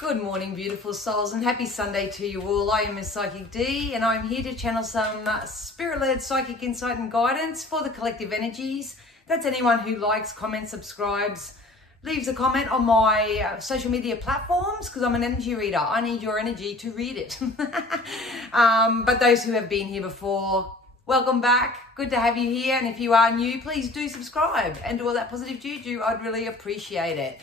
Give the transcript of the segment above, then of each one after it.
Good morning, beautiful souls, and happy Sunday to you all. I am Miss Psychic D, and I'm here to channel some spirit-led psychic insight and guidance for the collective energies. That's anyone who likes, comments, subscribes, leaves a comment on my social media platforms, because I'm an energy reader. I need your energy to read it. But those who have been here before, welcome back. Good to have you here. And if you are new, please do subscribe and do all that positive juju. I'd really appreciate it.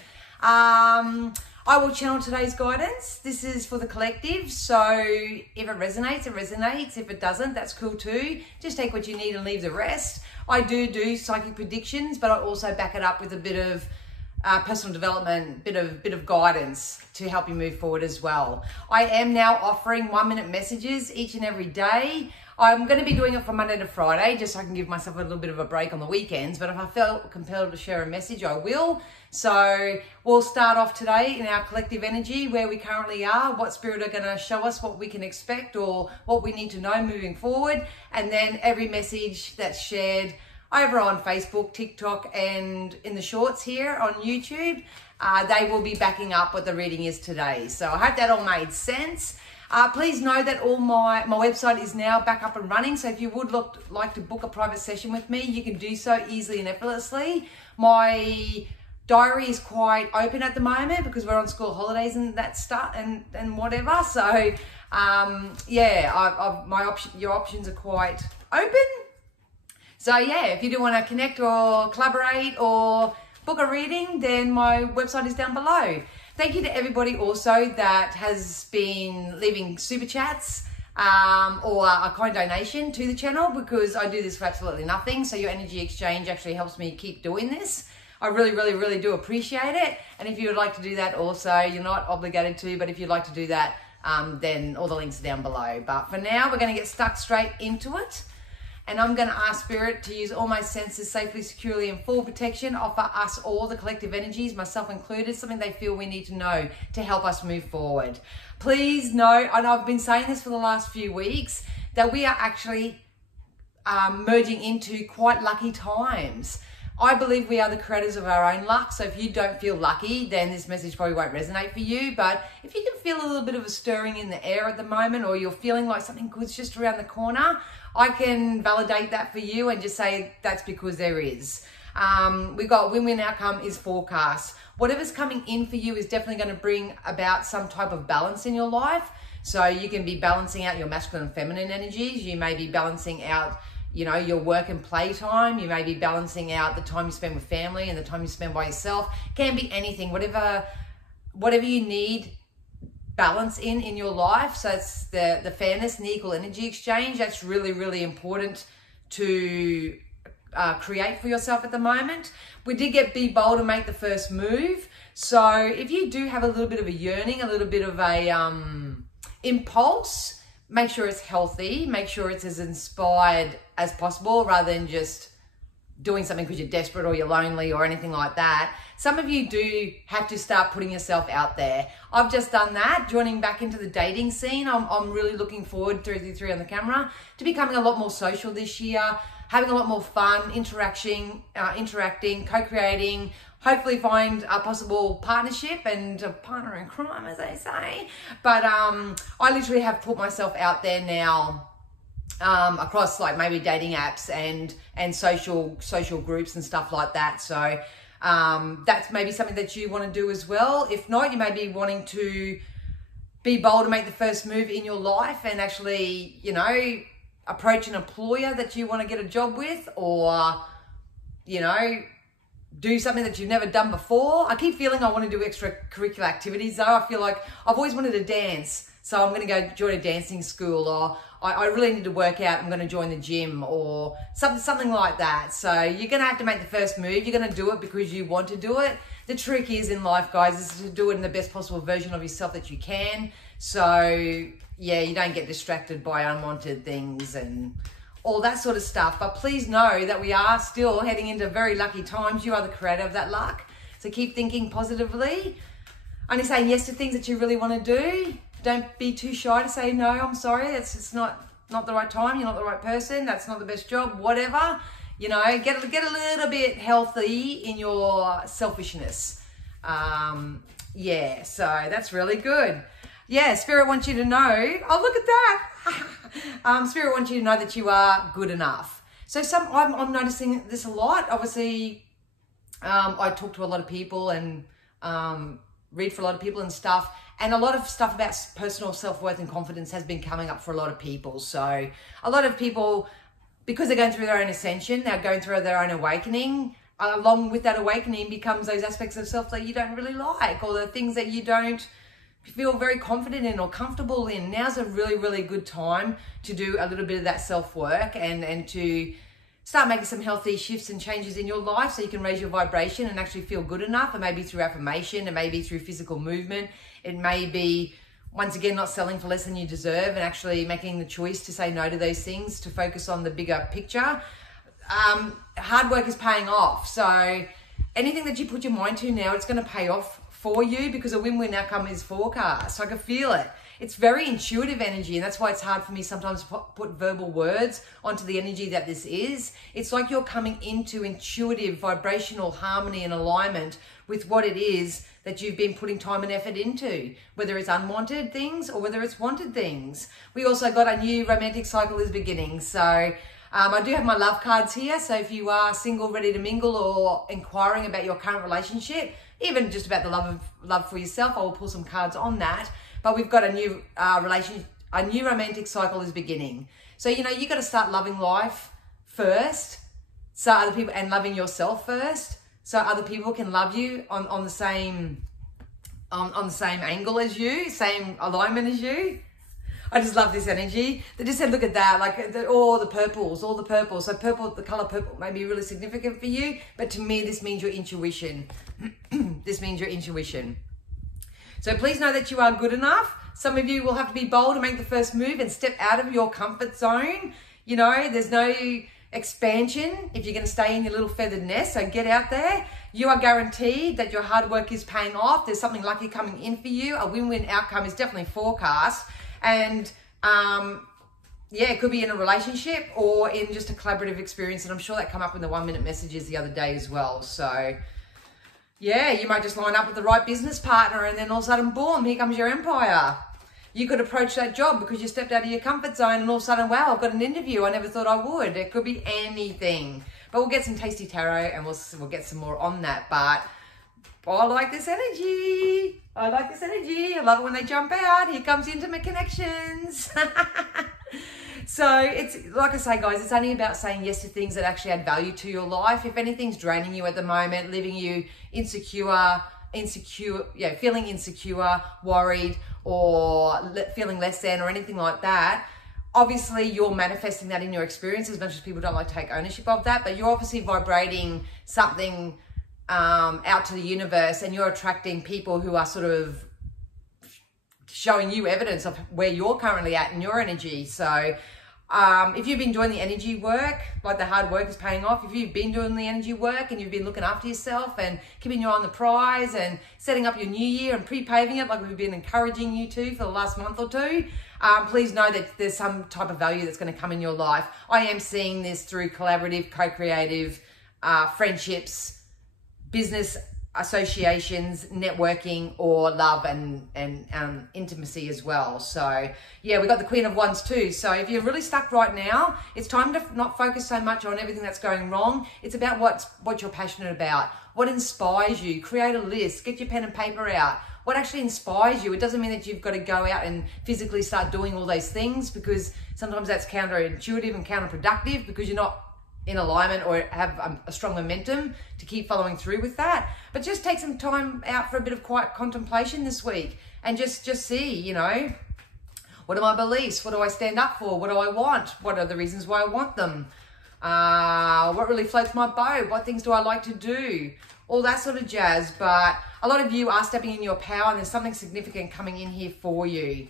I will channel today's guidance. This is for the collective, so if it resonates, it resonates. If it doesn't, that's cool too. Just take what you need and leave the rest. I do psychic predictions, but I also back it up with a bit of personal development, bit of guidance to help you move forward as well. I am now offering 1-minute messages each and every day. I'm going to be doing it from Monday to Friday, just so I can give myself a little bit of a break on the weekends. But if I felt compelled to share a message, I will. So we'll start off today in our collective energy, where we currently are, what spirit are going to show us what we can expect or what we need to know moving forward. And then every message that's shared over on Facebook, TikTok, and in the shorts here on YouTube, they will be backing up what the reading is today. So I hope that all made sense. Please know that all my website is now back up and running. So if you would like to book a private session with me, you can do so easily and effortlessly. My diary is quite open at the moment because we're on school holidays and that stuff and whatever. So yeah, your options are quite open. So yeah, if you do want to connect or collaborate or book a reading, then my website is down below. Thank you to everybody also that has been leaving super chats or a kind donation to the channel, because I do this for absolutely nothing. So your energy exchange actually helps me keep doing this. I really do appreciate it. And if you would like to do that also, you're not obligated to, but if you'd like to do that, then all the links are down below. But for now, we're going to get stuck straight into it. And I'm going to ask Spirit to use all my senses safely, securely, and full protection, offer us all, the collective energies, myself included, something they feel we need to know to help us move forward. Please know, and I've been saying this for the last few weeks, that we are actually merging into quite lucky times. I believe we are the creators of our own luck. So if you don't feel lucky, then this message probably won't resonate for you. But if you can feel a little bit of a stirring in the air at the moment, or you're feeling like something good's just around the corner, I can validate that for you and just say that's because there is. We got win-win outcome is forecast. Whatever's coming in for you is definitely going to bring about some type of balance in your life. So you can be balancing out your masculine and feminine energies. You may be balancing out, you know, your work and play time. You may be balancing out the time you spend with family and the time you spend by yourself. Can be anything, whatever you need balance in your life. So it's the fairness and the equal energy exchange. That's really important to create for yourself at the moment. We did get be bold and make the first move. So if you do have a little bit of a yearning, a little bit of a impulse, make sure it's healthy, make sure it's as inspired as possible, rather than just doing something because you're desperate or you're lonely or anything like that. Some of you do have to start putting yourself out there. I've just done that, joining back into the dating scene. I'm really looking forward, 333 on the camera, to becoming a lot more social this year, having a lot more fun, interacting, co-creating, hopefully find a possible partnership and a partner in crime, as they say. But I literally have put myself out there now across like maybe dating apps and social groups and stuff like that. So that's maybe something that you want to do as well. If not, you may be wanting to be bold and make the first move in your life and actually, you know, approach an employer that you want to get a job with, or, you know, do something that you've never done before. I keep feeling I want to do extracurricular activities though. I feel like I've always wanted to dance, so I'm going to go join a dancing school, or I really need to work out, I'm going to join the gym, or something like that. So you're going to have to make the first move. You're going to do it because you want to do it. The trick is in life, guys, is to do it in the best possible version of yourself that you can. So yeah, you don't get distracted by unwanted things and all that sort of stuff. But please know that we are still heading into very lucky times. You are the creator of that luck. So keep thinking positively. Only saying yes to things that you really want to do. Don't be too shy to say, no, I'm sorry, it's not the right time, you're not the right person, that's not the best job, whatever. You know, get a little bit healthy in your selfishness. Yeah, so that's really good. Yeah, Spirit wants you to know, oh, look at that. Spirit wants you to know that you are good enough. So I'm noticing this a lot. Obviously, I talk to a lot of people and read for a lot of people and stuff. And a lot of stuff about personal self-worth and confidence has been coming up for a lot of people. So a lot of people, because they're going through their own ascension, they're going through their own awakening. Along with that awakening becomes those aspects of self that you don't really like, or the things that you don't feel very confident in or comfortable in. Now's a really, really good time to do a little bit of that self-work and to start making some healthy shifts and changes in your life so you can raise your vibration and actually feel good enough. It may be through affirmation, it may be through physical movement, it may be, once again, not selling for less than you deserve and actually making the choice to say no to those things, to focus on the bigger picture. Hard work is paying off. So anything that you put your mind to now, it's going to pay off for you because a win-win outcome is forecast. I can feel it. It's very intuitive energy, and that's why it's hard for me sometimes to put verbal words onto the energy that this is. It's like you're coming into intuitive, vibrational harmony and alignment with what it is that you've been putting time and effort into, whether it's unwanted things or whether it's wanted things. We also got a new romantic cycle is beginning. So I do have my love cards here. So if you are single, ready to mingle, or inquiring about your current relationship, even just about the love for yourself, I will pull some cards on that. But we've got a new a new romantic cycle is beginning. So, you know, you got to start loving life first, so other people, and loving yourself first, so other people can love you on the same angle as you, same alignment as you. I just love this energy. They just said, look at that, like all the purples. So purple, the color purple may be really significant for you, but to me, this means your intuition. This means your intuition. So please know that you are good enough. Some of you will have to be bold and make the first move and step out of your comfort zone. You know, there's no expansion if you're going to stay in your little feathered nest. So get out there. You are guaranteed that your hard work is paying off. There's something lucky coming in for you. A win-win outcome is definitely forecast. And yeah, it could be in a relationship or in just a collaborative experience. And I'm sure that came up in the 1-minute messages the other day as well. So yeah, you might just line up with the right business partner and then all of a sudden, boom, here comes your empire. You could approach that job because you stepped out of your comfort zone and all of a sudden, wow, I've got an interview. I never thought I would. It could be anything. But we'll get some tasty tarot and we'll get some more on that. But I like this energy. I like this energy. I love it when they jump out. Here comes intimate connections. So it's, like I say, guys, it's only about saying yes to things that actually add value to your life. If anything's draining you at the moment, leaving you insecure, feeling insecure, worried, or feeling less than, or anything like that, obviously you're manifesting that in your experience, as much as people don't like to take ownership of that, but you're obviously vibrating something out to the universe, and you're attracting people who are sort of showing you evidence of where you're currently at in your energy. So if you've been doing the energy work, like the hard work is paying off, if you've been doing the energy work and you've been looking after yourself and keeping your eye on the prize and setting up your new year and pre-paving it like we've been encouraging you to for the last month or two, please know that there's some type of value that's going to come in your life. I am seeing this through collaborative, co-creative friendships, business associations, networking, or love and intimacy as well. So yeah, we got the Queen of Wands too. So if you're really stuck right now, it's time to not focus so much on everything that's going wrong. It's about what you're passionate about, what inspires you. Create a list, get your pen and paper out. What actually inspires you. It doesn't mean that you've got to go out and physically start doing all those things, because sometimes that's counterintuitive and counterproductive because you're not in alignment or have a strong momentum to keep following through with that. But just take some time out for a bit of quiet contemplation this week and just see, you know, what are my beliefs? What do I stand up for? What do I want? What are the reasons why I want them? What really floats my boat? What things do I like to do? All that sort of jazz. But a lot of you are stepping in your power, and there's something significant coming in here for you.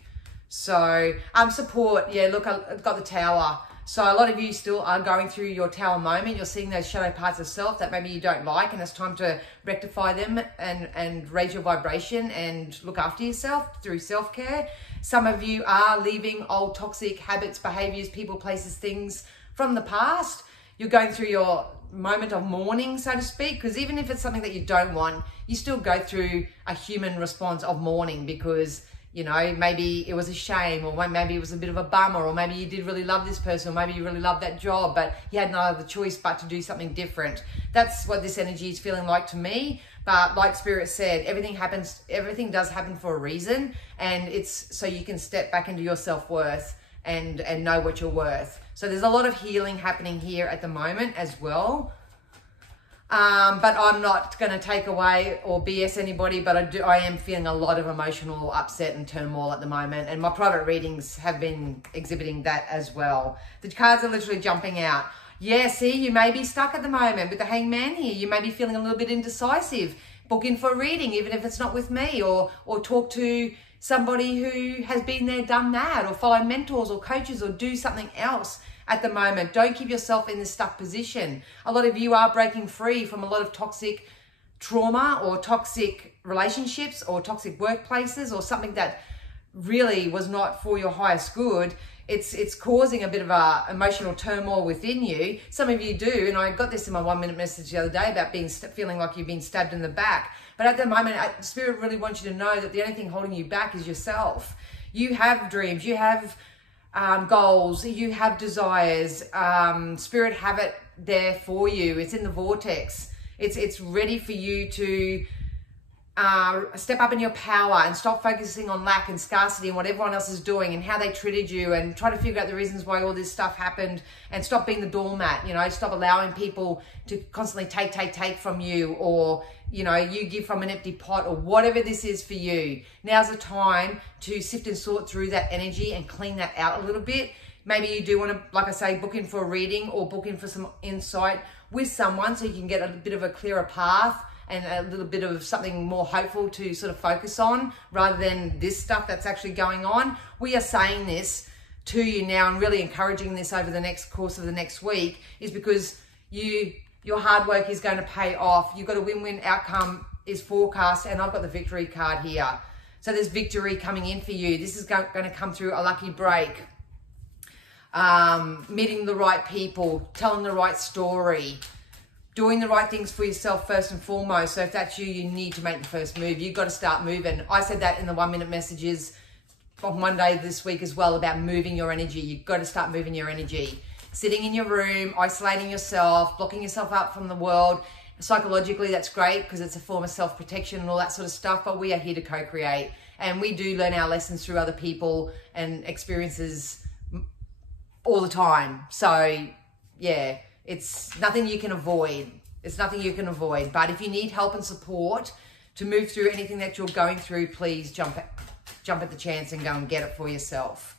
So support. Yeah, look, I've got the Tower. So a lot of you still are going through your Tower moment. You're seeing those shadow parts of self that maybe you don't like, and it's time to rectify them and raise your vibration and look after yourself through self-care. Some of you are leaving old toxic habits, behaviors, people, places, things from the past. you're going through your moment of mourning, so to speak, because even if it's something that you don't want, you still go through a human response of mourning because, you know, maybe it was a shame, or maybe it was a bit of a bummer, or maybe you did really love this person, or maybe you really loved that job, but you had no other choice but to do something different. That's what this energy is feeling like to me. But like Spirit said, everything does happen for a reason, and it's so you can step back into your self-worth and know what you're worth. So there's a lot of healing happening here at the moment as well. But I'm not going to take away or BS anybody, but I am feeling a lot of emotional upset and turmoil at the moment, and my private readings have been exhibiting that as well. The cards are literally jumping out. Yeah, see, you may be stuck at the moment with the Hangman here. You may be feeling a little bit indecisive. Book in for a reading, even if it's not with me, or talk to somebody who has been there, done that, or follow mentors or coaches, or do something else at the moment. Don't keep yourself in this stuck position. A lot of you are breaking free from a lot of toxic trauma or toxic relationships or toxic workplaces or something that really was not for your highest good. It's causing a bit of a emotional turmoil within you. Some of you do, and I got this in my 1 minute message the other day about feeling like you've been stabbed in the back. But at the moment, Spirit really wants you to know that the only thing holding you back is yourself. You have dreams, you have goals, you have desires. Spirit have it there for you. It's in the vortex. It's ready for you to step up in your power and stop focusing on lack and scarcity and what everyone else is doing and how they treated you, and try to figure out the reasons why all this stuff happened, and stop being the doormat. You know, stop allowing people to constantly take from you, or, you know, you give from an empty pot, or whatever this is for you. Now's the time to sift and sort through that energy and clean that out a little bit. Maybe you do want to, like I say, book in for a reading or book in for some insight with someone so you can get a bit of a clearer path and a little bit of something more hopeful to sort of focus on, rather than this stuff that's actually going on. We are saying this to you now and really encouraging this over the next course of the next week, is because your hard work is going to pay off. You've got a win-win outcome is forecast, and I've got the victory card here. So there's victory coming in for you. This is going to come through a lucky break, meeting the right people, telling the right story, doing the right things for yourself first and foremost. So if that's you, you need to make the first move. You've got to start moving. I said that in the 1 minute messages on Monday this week as well, about moving your energy. You've got to start moving your energy. Sitting in your room, isolating yourself, blocking yourself out from the world. Psychologically, that's great because it's a form of self-protection and all that sort of stuff, but we are here to co-create, and we do learn our lessons through other people and experiences all the time. So yeah, it's nothing you can avoid. It's nothing you can avoid. But if you need help and support to move through anything that you're going through, please jump at the chance and go and get it for yourself.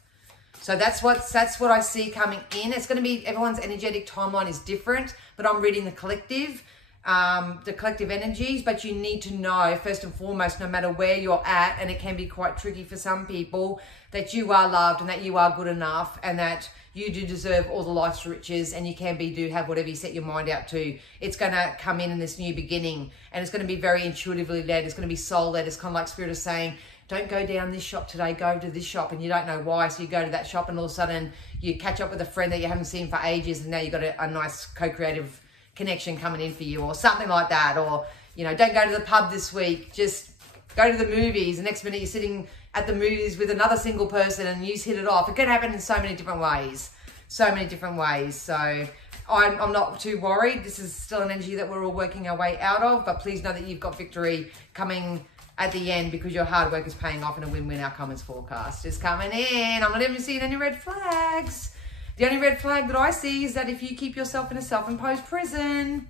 So that's what I see coming in. It's going to be, everyone's energetic timeline is different, but I'm reading the collective energies. But you need to know, first and foremost, no matter where you're at, and it can be quite tricky for some people, that you are loved and that you are good enough, and that you do deserve all the life's riches, and you do have whatever you set your mind out to. It's going to come in this new beginning, and it's going to be very intuitively led. It's going to be soul led. It's kind of like Spirit is saying, don't go down this shop today, go to this shop, and you don't know why. So you go to that shop, and all of a sudden you catch up with a friend that you haven't seen for ages, and now you've got a nice co-creative connection coming in for you, or something like that. Or, you know, don't go to the pub this week, just go to the movies. The next minute you're sitting at the movies with another single person and you just hit it off. It can happen in so many different ways. So many different ways. So I'm not too worried. This is still an energy that we're all working our way out of, but please know that you've got victory coming at the end, because your hard work is paying off, and a win-win outcome is forecast is coming in. I'm not even seeing any red flags. The only red flag that I see is that if you keep yourself in a self-imposed prison,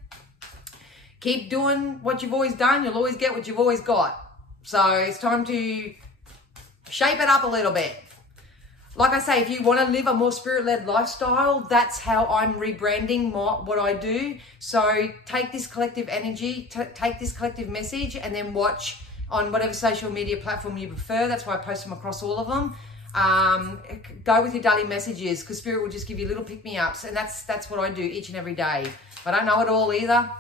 keep doing what you've always done, you'll always get what you've always got. So it's time to shape it up a little bit. Like I say, if you want to live a more spirit-led lifestyle, that's how I'm rebranding what I do. So take this collective energy, take this collective message, and then watch on whatever social media platform you prefer. That's why I post them across all of them. Go with your daily messages, because Spirit will just give you little pick-me-ups, and that's what I do each and every day. I don't know it all either.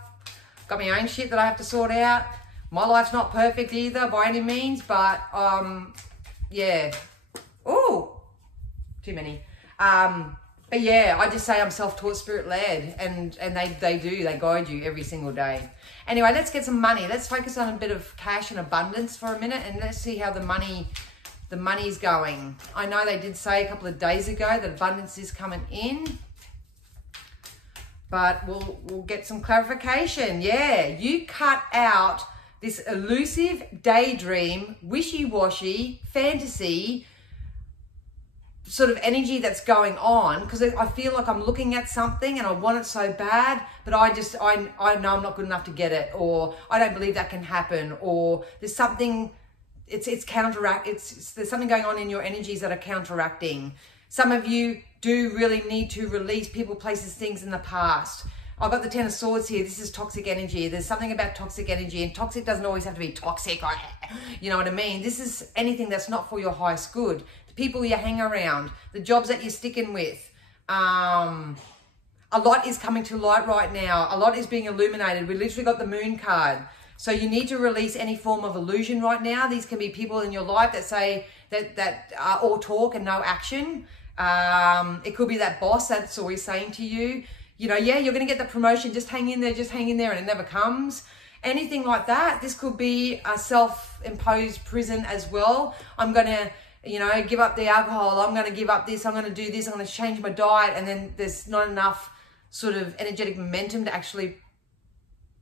Got my own shit that I have to sort out. My life's not perfect either by any means, but yeah. Ooh, too many. But yeah, I just say I'm self-taught, spirit-led, and they guide you every single day. Anyway, let's get some money. Let's focus on a bit of cash and abundance for a minute, and let's see how the money's going. I know they did say a couple of days ago that abundance is coming in, but we'll get some clarification. Yeah, you cut out this elusive daydream, wishy-washy, fantasy sort of energy that's going on, because I feel like I'm looking at something and I want it so bad, but I know I'm not good enough to get it, or I don't believe that can happen, or there's something, there's something going on in your energies that are counteracting. Some of you do really need to release people, places, things in the past. I've got the Ten of Swords here. This is toxic energy. There's something about toxic energy, and toxic doesn't always have to be toxic. You know what I mean? This is anything that's not for your highest good. The people you hang around, the jobs that you're sticking with. A lot is coming to light right now. A lot is being illuminated. We literally got the Moon card. So you need to release any form of illusion right now. These can be people in your life that say that are all talk and no action. It could be that boss that's always saying to you, you know, yeah, you're going to get the promotion, just hang in there, and it never comes. Anything like that. This could be a self-imposed prison as well. I'm going to, you know, give up the alcohol. I'm going to give up this. I'm going to do this. I'm going to change my diet. And then there's not enough sort of energetic momentum to actually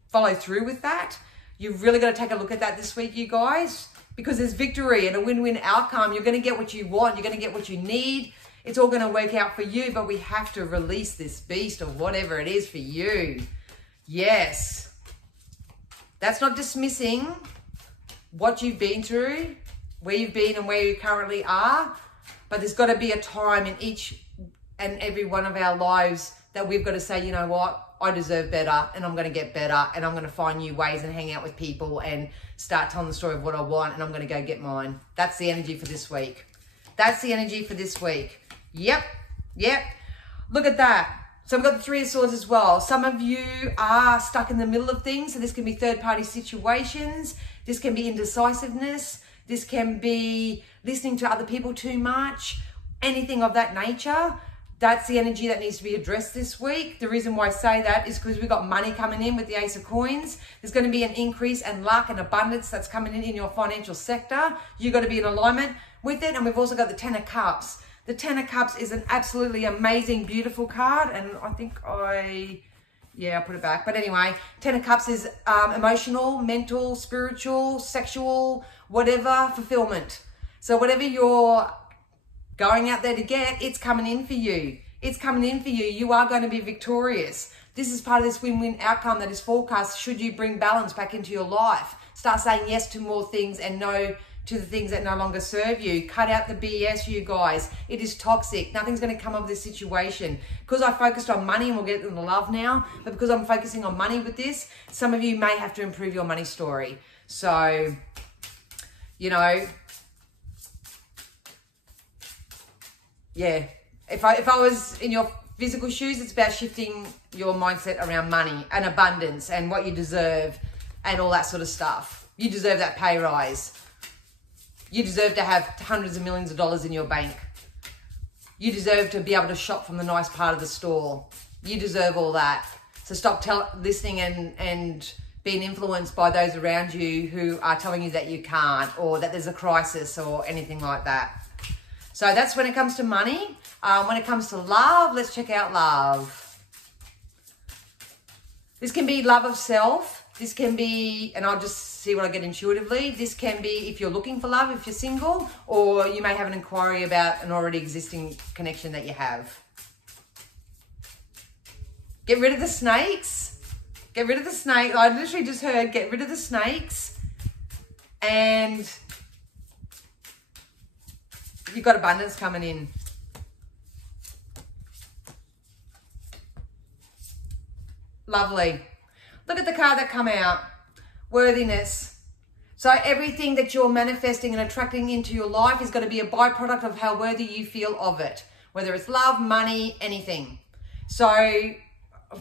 follow through with that. You've really got to take a look at that this week, you guys, because there's victory and a win-win outcome. You're going to get what you want. You're going to get what you need. It's all going to work out for you, but we have to release this beast or whatever it is for you. Yes. That's not dismissing what you've been through, where you've been and where you currently are, but there's got to be a time in each and every one of our lives that we've got to say, you know what, I deserve better, and I'm going to get better, and I'm going to find new ways and hang out with people and start telling the story of what I want, and I'm going to go get mine. That's the energy for this week. That's the energy for this week. Yep. Look at that. So we've got the Three of Swords as well. Some of you are stuck in the middle of things. So this can be third-party situations. This can be indecisiveness. This can be listening to other people too much. Anything of that nature. That's the energy that needs to be addressed this week. The reason why I say that is because we've got money coming in with the Ace of Coins. There's going to be an increase and luck and abundance that's coming in your financial sector. You've got to be in alignment with it. And we've also got the Ten of Cups. The Ten of Cups is an absolutely amazing, beautiful card. And I think I'll put it back. But anyway, Ten of Cups is emotional, mental, spiritual, sexual, whatever, fulfillment. So whatever you're going out there to get, it's coming in for you. It's coming in for you. You are going to be victorious. This is part of this win-win outcome that is forecast should you bring balance back into your life. Start saying yes to more things and no to the things that no longer serve you. Cut out the BS, you guys. It is toxic. Nothing's going to come of this situation. Because I focused on money, and we'll get into love now, but because I'm focusing on money with this, some of you may have to improve your money story. So, you know, yeah. If I was in your physical shoes, it's about shifting your mindset around money and abundance and what you deserve and all that sort of stuff. You deserve that pay rise. You deserve to have hundreds of millions of dollars in your bank. You deserve to be able to shop from the nice part of the store. You deserve all that. So stop listening and being influenced by those around you who are telling you that you can't, or that there's a crisis or anything like that. So that's when it comes to money. When it comes to love, let's check out love. This can be love of self. This can be, and I'll just see what I get intuitively. This can be if you're looking for love, if you're single, or you may have an inquiry about an already existing connection that you have. Get rid of the snakes. Get rid of the snake. I literally just heard get rid of the snakes. And you've got abundance coming in. Lovely. Look at the card that come out. Worthiness. So everything that you're manifesting and attracting into your life is going to be a byproduct of how worthy you feel of it. Whether it's love, money, anything. So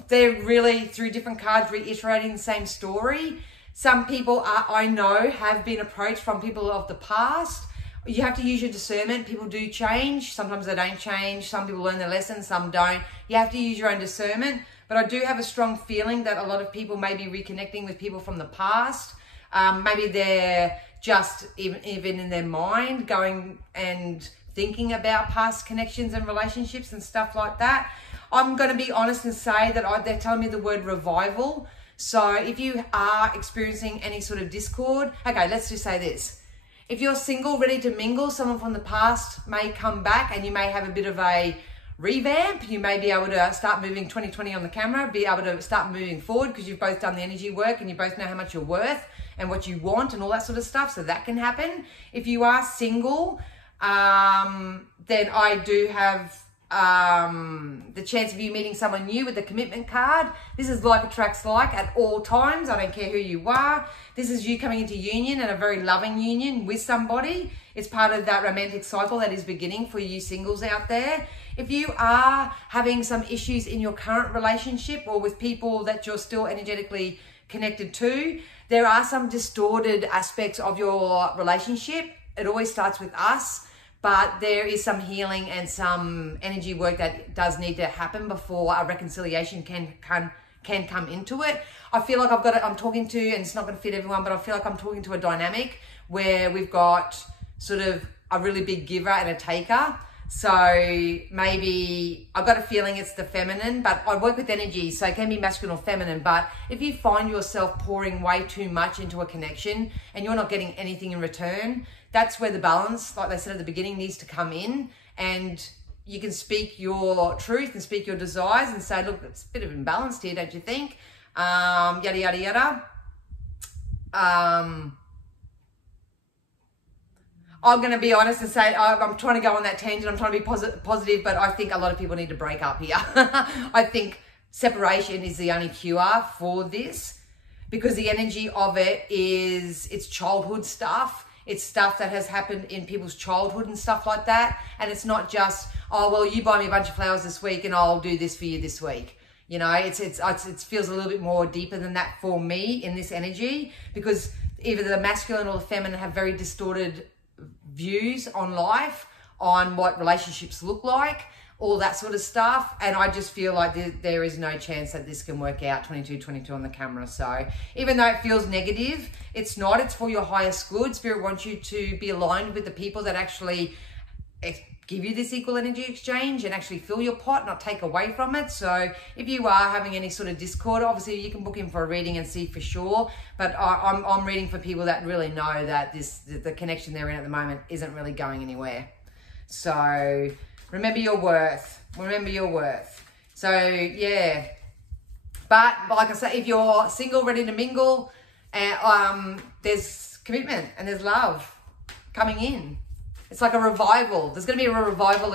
they're really, through different cards, reiterating the same story. Some people I know have been approached from people of the past You have to use your discernment. People do change. Sometimes they don't change. Some people learn their lessons, some don't. You have to use your own discernment. But I do have a strong feeling that a lot of people may be reconnecting with people from the past. Maybe they're just even in their mind going and thinking about past connections and relationships and stuff like that. I'm going to be honest and say that they're telling me the word revival. So if you are experiencing any sort of discord, okay, let's just say this. If you're single, ready to mingle, someone from the past may come back and you may have a bit of a revamp. You may be able to start moving 2020 on the camera, be able to start moving forward because you've both done the energy work and you both know how much you're worth and what you want and all that sort of stuff. So that can happen. If you are single, then I do have the chance of you meeting someone new with a commitment card. This is like attracts like at all times. I don't care who you are. This is you coming into union and a very loving union with somebody. It's part of that romantic cycle that is beginning for you singles out there. If you are having some issues in your current relationship or with people that you're still energetically connected to, there are some distorted aspects of your relationship. It always starts with us. But there is some healing and some energy work that does need to happen before a reconciliation can come into it. I feel like I'm talking to, and it's not going to fit everyone, but I feel like I'm talking to a dynamic where we've got sort of a really big giver and a taker. So maybe I've got a feeling it's the feminine, but I work with energy, so it can be masculine or feminine. But if you find yourself pouring way too much into a connection and you're not getting anything in return, that's where the balance, like they said at the beginning, needs to come in. And you can speak your truth and speak your desires and say, look, it's a bit of imbalanced here, don't you think? Yada, yada, yada. I'm going to be honest and say I'm trying to go on that tangent. I'm trying to be positive, but I think a lot of people need to break up here. I think separation is the only cure for this because the energy of it is, it's childhood stuff. It's stuff that has happened in people's childhood and stuff like that. And it's not just, oh, well, you buy me a bunch of flowers this week and I'll do this for you this week. You know, it feels a little bit more deeper than that for me in this energy because either the masculine or the feminine have very distorted views on life, on what relationships look like, all that sort of stuff. And I just feel like there is no chance that this can work out 22-22 on the camera. So even though it feels negative, it's not. It's for your highest good. Spirit wants you to be aligned with the people that actually give you this equal energy exchange and actually fill your pot, not take away from it. So if you are having any sort of discord, obviously you can book in for a reading and see for sure. But I'm reading for people that really know that the connection they're in at the moment isn't really going anywhere. So remember your worth. Remember your worth. So yeah. But like I say, if you're single, ready to mingle, there's commitment and there's love coming in. It's like a revival. There's going to be a revival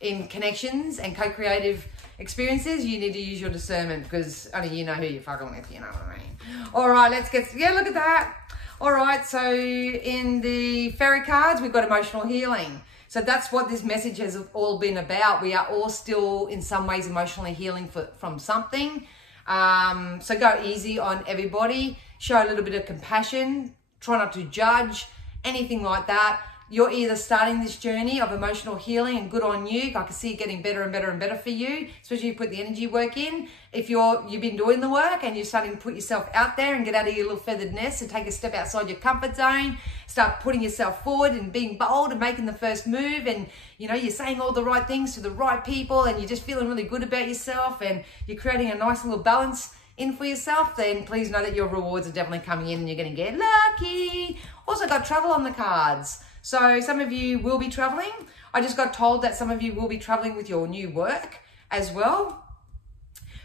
in connections and co-creative experiences. You need to use your discernment because only you know who you're fucking with, you know what I mean? All right, let's get, yeah, look at that. All right, so in the fairy cards, we've got emotional healing. So that's what this message has all been about. We are all still in some ways emotionally healing from something. So go easy on everybody. Show a little bit of compassion. Try not to judge, anything like that. You're either starting this journey of emotional healing and good on you. I can see it getting better and better and better for you, especially if you put the energy work in. If you've been doing the work and you're starting to put yourself out there and get out of your little feathered nest and take a step outside your comfort zone, start putting yourself forward and being bold and making the first move, and you know, you're saying all the right things to the right people and you're just feeling really good about yourself and you're creating a nice little balance in for yourself, then please know that your rewards are definitely coming in and you're going to get lucky. Also got travel on the cards. So some of you will be traveling. I just got told that some of you will be traveling with your new work as well.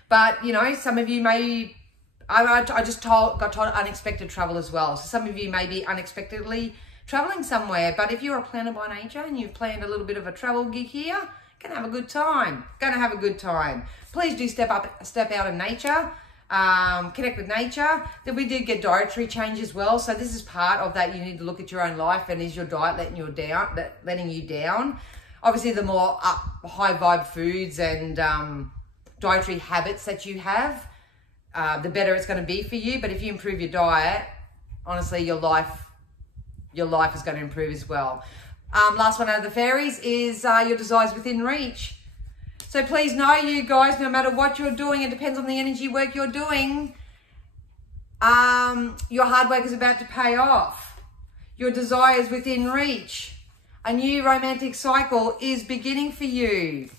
But, you know, some of you may, I just got told unexpected travel as well. So some of you may be unexpectedly traveling somewhere. But if you're a planner by nature and you've planned a little bit of a travel gig here, gonna have a good time. Gonna have a good time. Please do step out in nature. Connect with nature. Then we did get dietary change as well. So this is part of that. You need to look at your own life and is your diet letting you down? Obviously, the more high vibe foods and dietary habits that you have, the better it's going to be for you. But if you improve your diet, honestly, your life your life is going to improve as well. Last one out of the fairies is your desires within reach. So please know, you guys, no matter what you're doing, it depends on the energy work you're doing, your hard work is about to pay off. Your desires within reach. A new romantic cycle is beginning for you.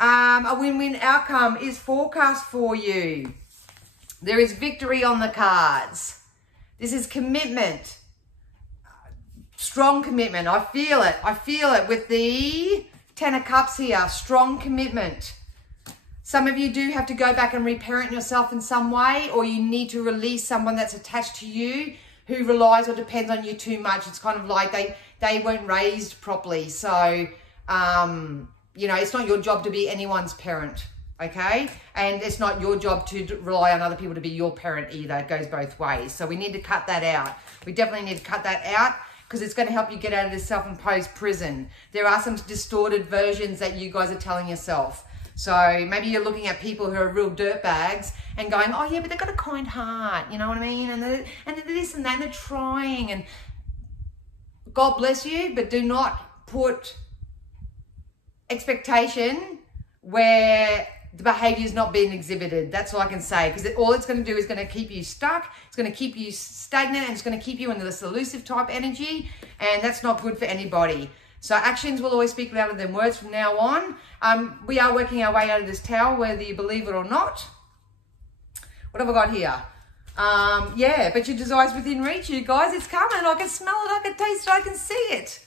A win-win outcome is forecast for you. There is victory on the cards. This is commitment. Strong commitment. I feel it. I feel it with the Ten of Cups here. Strong commitment. Some of you do have to go back and reparent yourself in some way, or you need to release someone that's attached to you who relies or depends on you too much. It's kind of like they weren't raised properly. So, you know, it's not your job to be anyone's parent, okay? And it's not your job to rely on other people to be your parent either. It goes both ways. So we need to cut that out. We definitely need to cut that out, because it's going to help you get out of this self-imposed prison. There are some distorted versions that you guys are telling yourself. So maybe you're looking at people who are real dirtbags and going, oh yeah, but they've got a kind heart, you know what I mean? And they're this and that, and they're trying. And God bless you, but do not put expectation where the behavior is not being exhibited. That's all I can say, because all it's going to do is going to keep you stuck. It's going to keep you stagnant, and it's going to keep you in this elusive type energy, and that's not good for anybody. So actions will always speak louder than words from now on. We are working our way out of this tower, whether you believe it or not. What have I got here? Yeah, but your desire's within reach, you guys. It's coming. I can smell it. I can taste it. I can see it.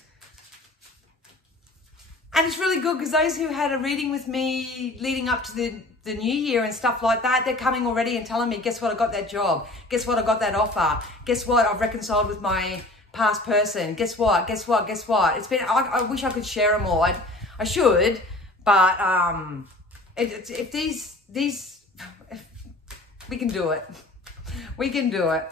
And it's really good, because those who had a reading with me leading up to the new year and stuff like that, they're coming already and telling me, guess what, I got that job. Guess what, I got that offer. Guess what, I've reconciled with my past person. Guess what, guess what, guess what. It's been, I wish I could share them all. I should, but if we can do it. We can do it.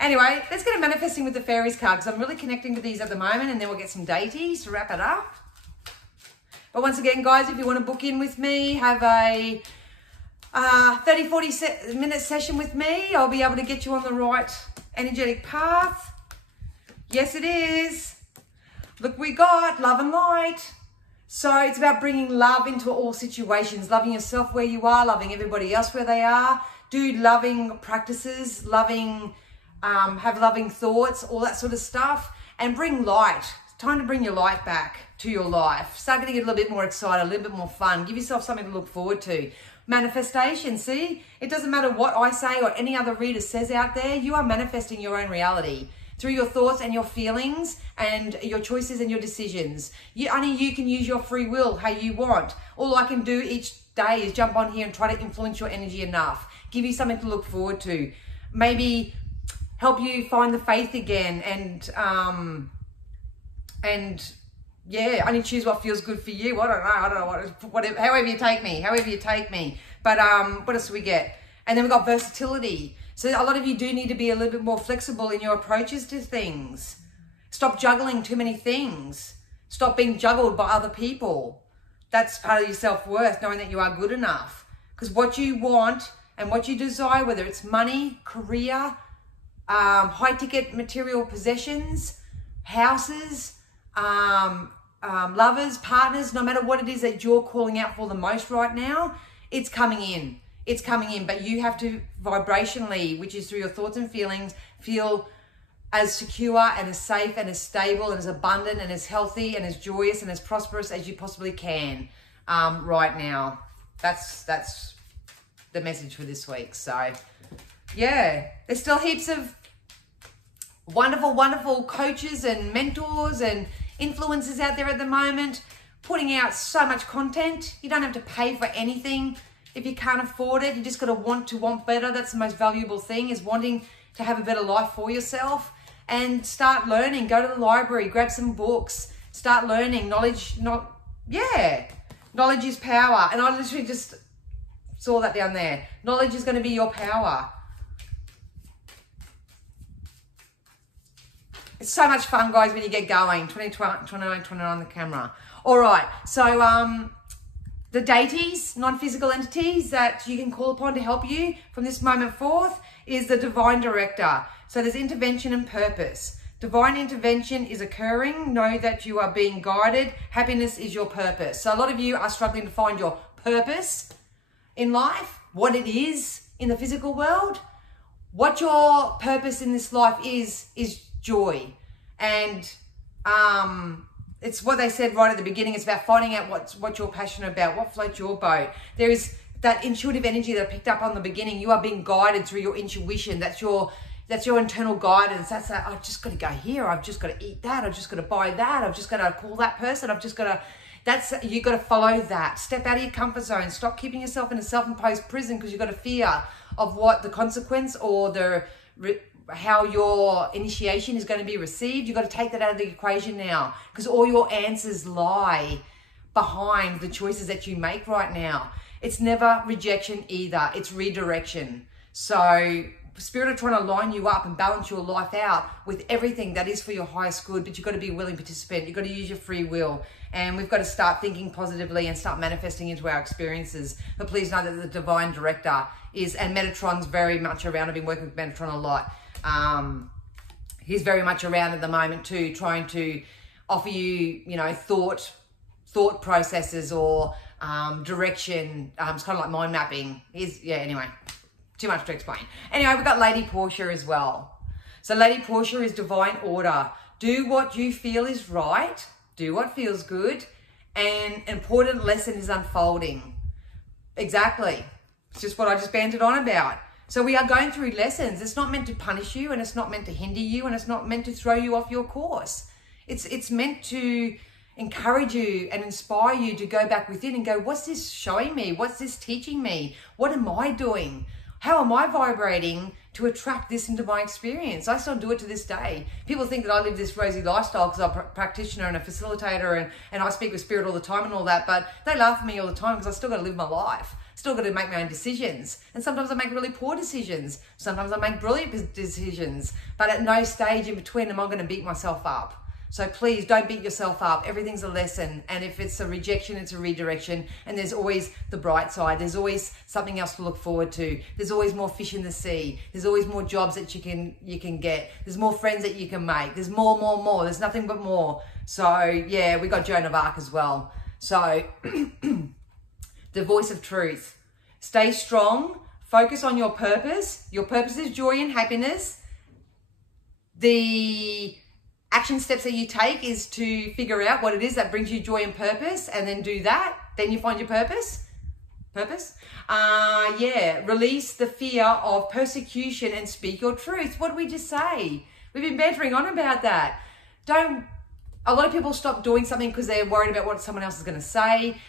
Anyway, let's get a manifesting with the fairies card, because I'm really connecting with these at the moment, and then we'll get some deities to wrap it up. But once again, guys, if you want to book in with me, have a 30-40 minute session with me, I'll be able to get you on the right energetic path. Yes, it is. Look, we got love and light. So it's about bringing love into all situations, loving yourself where you are, loving everybody else where they are. Do loving practices, have loving thoughts, all that sort of stuff, and bring light. Time to bring your light back to your life. Start getting a little bit more excited, a little bit more fun. Give yourself something to look forward to. Manifestation, see? It doesn't matter what I say or any other reader says out there. You are manifesting your own reality through your thoughts and your feelings and your choices and your decisions. Only you can use your free will how you want. All I can do each day is jump on here and try to influence your energy enough. Give you something to look forward to. Maybe help you find the faith again, and yeah, only choose what feels good for you. I don't know, whatever, however you take me. But what else do we get? And then we've got versatility. So a lot of you do need to be a little bit more flexible in your approaches to things. Stop juggling too many things. Stop being juggled by other people. That's part of your self-worth, knowing that you are good enough. Because what you want and what you desire, whether it's money, career, high-ticket material possessions, houses, lovers, partners, no matter what it is that you're calling out for the most right now, it's coming in. It's coming in, but you have to vibrationally, which is through your thoughts and feelings, feel as secure and as safe and as stable and as abundant and as healthy and as joyous and as prosperous as you possibly can right now. That's the message for this week. So yeah, there's still heaps of wonderful, wonderful coaches and mentors and influencers out there at the moment putting out so much content. You don't have to pay for anything. If you can't afford it, you just got to want better. That's the most valuable thing, is wanting to have a better life for yourself. And start learning. Go to the library, grab some books, start learning. Knowledge is power. And I literally just saw that down there. Knowledge is going to be your power. It's so much fun, guys, when you get going. 29 on the camera. All right, so the deities, non-physical entities that you can call upon to help you from this moment forth is the divine director. So there's intervention and purpose. Divine intervention is occurring. Know that you are being guided. Happiness is your purpose. So a lot of you are struggling to find your purpose in life, what it is in the physical world. What your purpose in this life is joy. And it's what they said right at the beginning. It's about finding out what you're passionate about, what floats your boat. There is that intuitive energy that I picked up on the beginning. You are being guided through your intuition. That's your internal guidance. That's that, I've just got to go here. I've just got to eat that. I've just got to buy that. I've just got to call that person. I've just got to, you got to follow that. Step out of your comfort zone. Stop keeping yourself in a self-imposed prison because you've got a fear of what the consequence or how your initiation is going to be received. You've got to take that out of the equation now, because all your answers lie behind the choices that you make right now. It's never rejection either. It's redirection. So Spirit are trying to line you up and balance your life out with everything that is for your highest good, but you've got to be a willing participant. You've got to use your free will, and we've got to start thinking positively and start manifesting into our experiences. But please know that the divine director is, and Metatron's very much around. I've been working with Metatron a lot. He's very much around at the moment too, trying to offer you, thought processes or direction. It's kind of like mind mapping. Anyway. Too much to explain. Anyway, we've got Lady Portia as well. So Lady Portia is divine order. Do what you feel is right. Do what feels good. And an important lesson is unfolding. Exactly. It's just what I just bantered on about. So we are going through lessons. It's not meant to punish you, and it's not meant to hinder you, and it's not meant to throw you off your course. It's meant to encourage you and inspire you to go back within and go, what's this showing me? What's this teaching me? What am I doing? How am I vibrating to attract this into my experience? I still do it to this day. People think that I live this rosy lifestyle because I'm a practitioner and a facilitator and I speak with spirit all the time and all that, but they laugh at me all the time because I still got to live my life. Still got to make my own decisions. And sometimes I make really poor decisions. Sometimes I make brilliant decisions. But at no stage in between am I going to beat myself up. So please don't beat yourself up. Everything's a lesson. And if it's a rejection, it's a redirection. And there's always the bright side. There's always something else to look forward to. There's always more fish in the sea. There's always more jobs that you can get. There's more friends that you can make. There's more. There's nothing but more. So yeah, we got Joan of Arc as well. So the voice of truth. Stay strong. Focus on your purpose. Your purpose is joy and happiness. The action steps that you take is to figure out what it is that brings you joy and purpose, and then do that. Then you find your purpose. Release the fear of persecution and speak your truth. What did we just say? We've been bantering on about that. A lot of people stop doing something because they're worried about what someone else is going to say.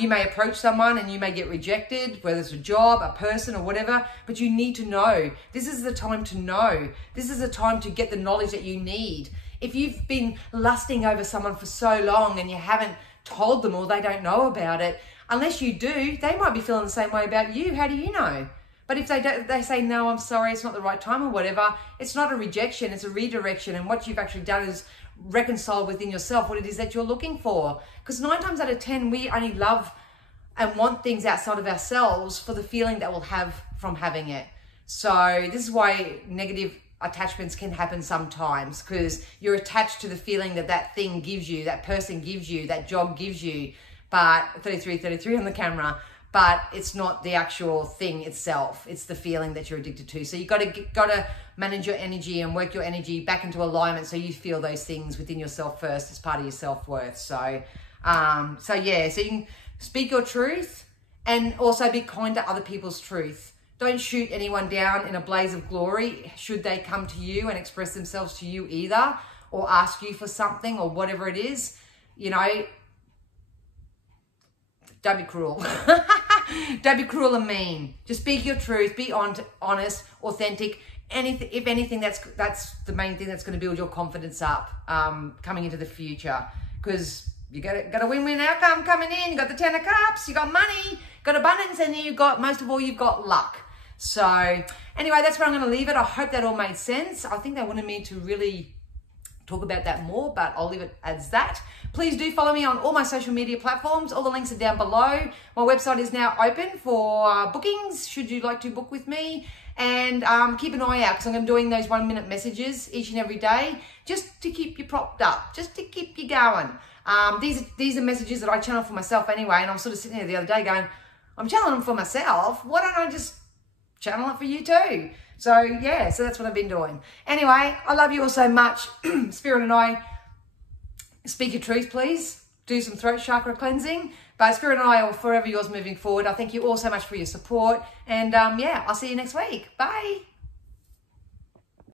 You may approach someone and you may get rejected, whether it's a job, a person, or whatever, but you need to know. This is the time to know. This is the time to get the knowledge that you need. If you've been lusting over someone for so long and you haven't told them or they don't know about it, unless you do, they might be feeling the same way about you. How do you know? But if they say, no, I'm sorry, it's not the right time or whatever, it's not a rejection, it's a redirection. And what you've actually done is reconcile within yourself what it is that you're looking for. Because 9 times out of 10, we only love and want things outside of ourselves for the feeling that we'll have from having it. So this is why negative attachments can happen sometimes, because you're attached to the feeling that thing gives you, that person gives you, that job gives you. But 33 on the camera, but it's not the actual thing itself. It's the feeling that you're addicted to. So you got to manage your energy and work your energy back into alignment so you feel those things within yourself first as part of your self-worth. So so you can speak your truth and also be kind to other people's truth. Don't shoot anyone down in a blaze of glory should they come to you and express themselves to you either, or ask you for something or whatever it is. Don't be cruel. Don't be cruel and mean. Just speak your truth. Be honest, authentic. If anything, that's the main thing that's going to build your confidence up coming into the future. Because you got a win-win outcome coming in. You got the 10 of Cups. You got money. Got abundance, and then most of all, you've got luck. So anyway, that's where I'm going to leave it. I hope that all made sense. I think they wanted me to really talk about that more, but I'll leave it as that. Please do follow me on all my social media platforms. All the links are down below. My website is now open for bookings should you like to book with me. And keep an eye out because I'm going to be doing those 1-minute messages each and every day just to keep you propped up, just to keep you going. These are messages that I channel for myself anyway, and I'm sort of sitting here the other day going, I'm channeling them for myself. Why don't I just channel it for you too? So yeah, so that's what I've been doing. Anyway, I love you all so much. Spirit and I, speak your truth, please. Do some throat chakra cleansing. But Spirit and I are forever yours moving forward. I thank you all so much for your support. And yeah, I'll see you next week. Bye.